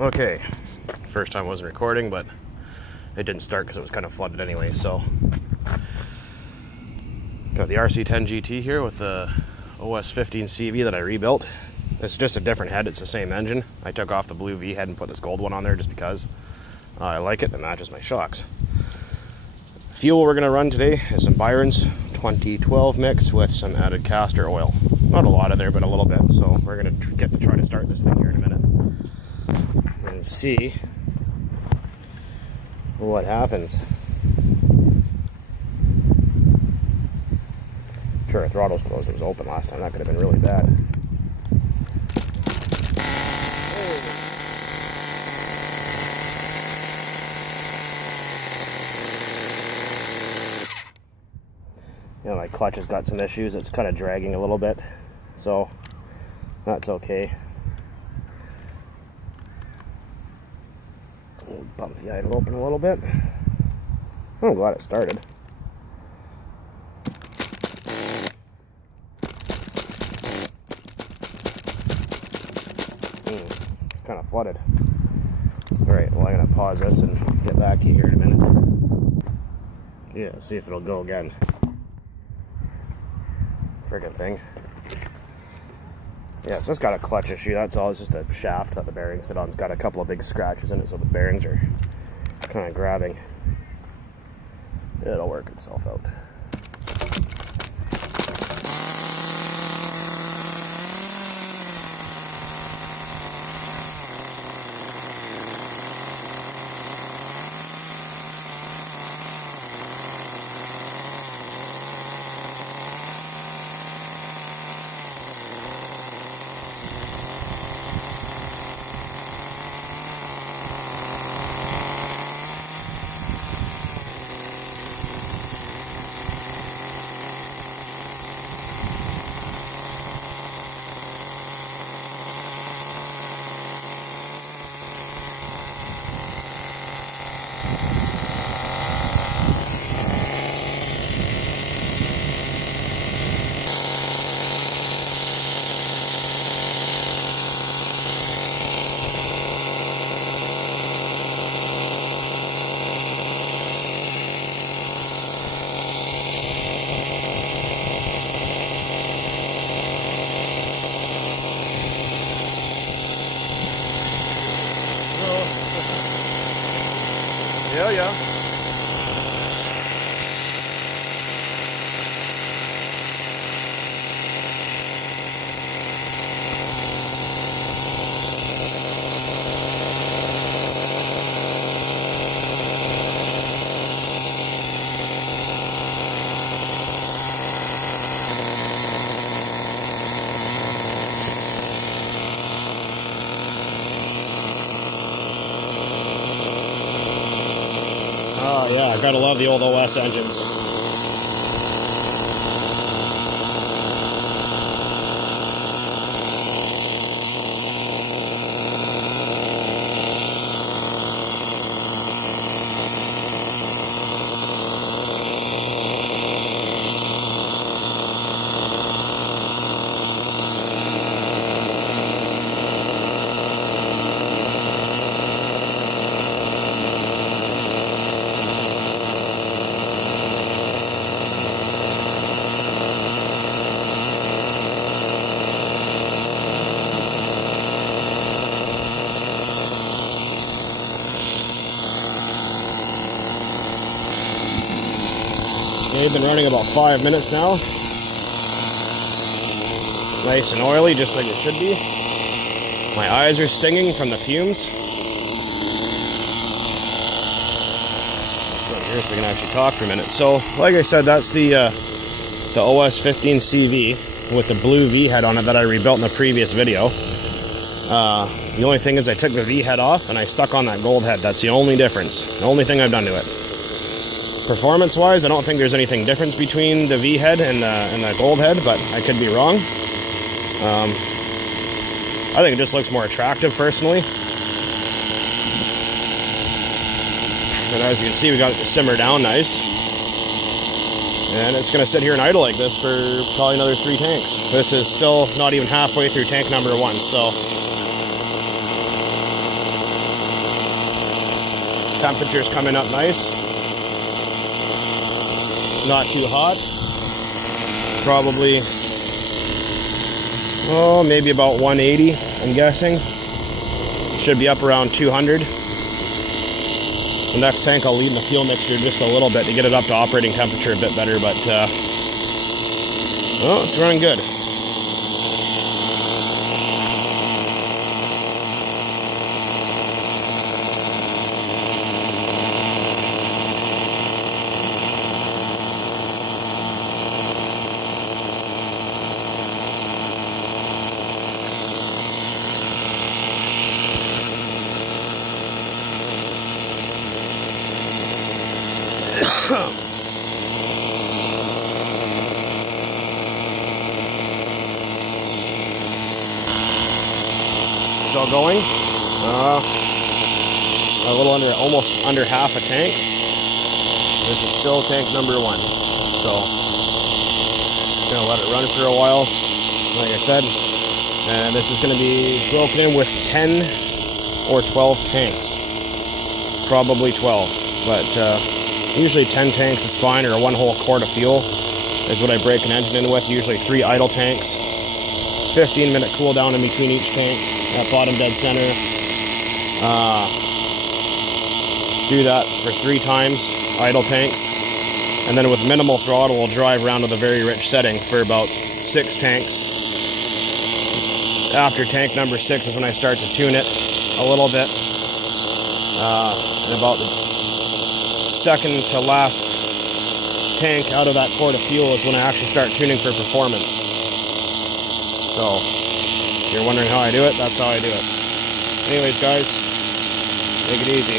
Okay, first time I wasn't recording, but it didn't start because it was kind of flooded anyway. So got the RC10 GT here with the OS15 CV that I rebuilt. It's just a different head, it's the same engine. I took off the blue V head and put this gold one on there just because I like it. It matches my shocks. Fuel we're going to run today is some Byron's 2012 mix with some added castor oil. Not a lot of there, but a little bit. So we're going to get to try to start this thing here in a minute and see what happens. Sure, our throttle's closed. It was open last time. That could have been really bad. You know, my clutch has got some issues. It's kind of dragging a little bit, so that's okay. We'll bump the idle open a little bit. I'm glad it started. It's kind of flooded. Alright, well I'm going to pause this and get back to you here in a minute. Yeah, see if it'll go again. Friggin' thing. Yeah, so it's got a clutch issue, that's all. It's just a shaft that the bearings sit on. It's got a couple of big scratches in it, so the bearings are kind of grabbing. It'll work itself out. Yeah. Oh yeah, I gotta love the old OS engines. They've been running about 5 minutes now. Nice and oily, just like it should be. My eyes are stinging from the fumes. So here's so we can actually talk for a minute. So, like I said, that's the OS15 CV with the blue V head on it that I rebuilt in the previous video. The only thing is I took the V head off and I stuck on that gold head. That's the only difference. The only thing I've done to it. Performance-wise, I don't think there's anything difference between the V head and the gold head, but I could be wrong. I think it just looks more attractive, personally. And as you can see, we got it to simmer down nice. And it's going to sit here and idle like this for probably another 3 tanks. This is still not even halfway through tank number 1, so Temperature's coming up nice. It's not too hot. Probably, oh, maybe about 180, I'm guessing. Should be up around 200. The next tank I'll leave in the fuel mixture just a little bit to get it up to operating temperature a bit better, but oh, it's running good. Still going. A little under, almost under half a tank. This is still tank number 1. So, gonna let it run for a while, like I said. And this is gonna be broken in with 10 or 12 tanks. Probably 12, but usually 10 tanks is fine, or 1 whole quart of fuel is what I break an engine in with. Usually 3 idle tanks, 15-minute cool down in between each tank at bottom dead center. Do that for 3 times, idle tanks, and then with minimal throttle we'll drive around with a very rich setting for about 6 tanks. After tank number 6 is when I start to tune it a little bit. And about the second to last tank out of that quart of fuel is when I actually start tuning for performance. So, if you're wondering how I do it, that's how I do it. Anyways, guys, take it easy.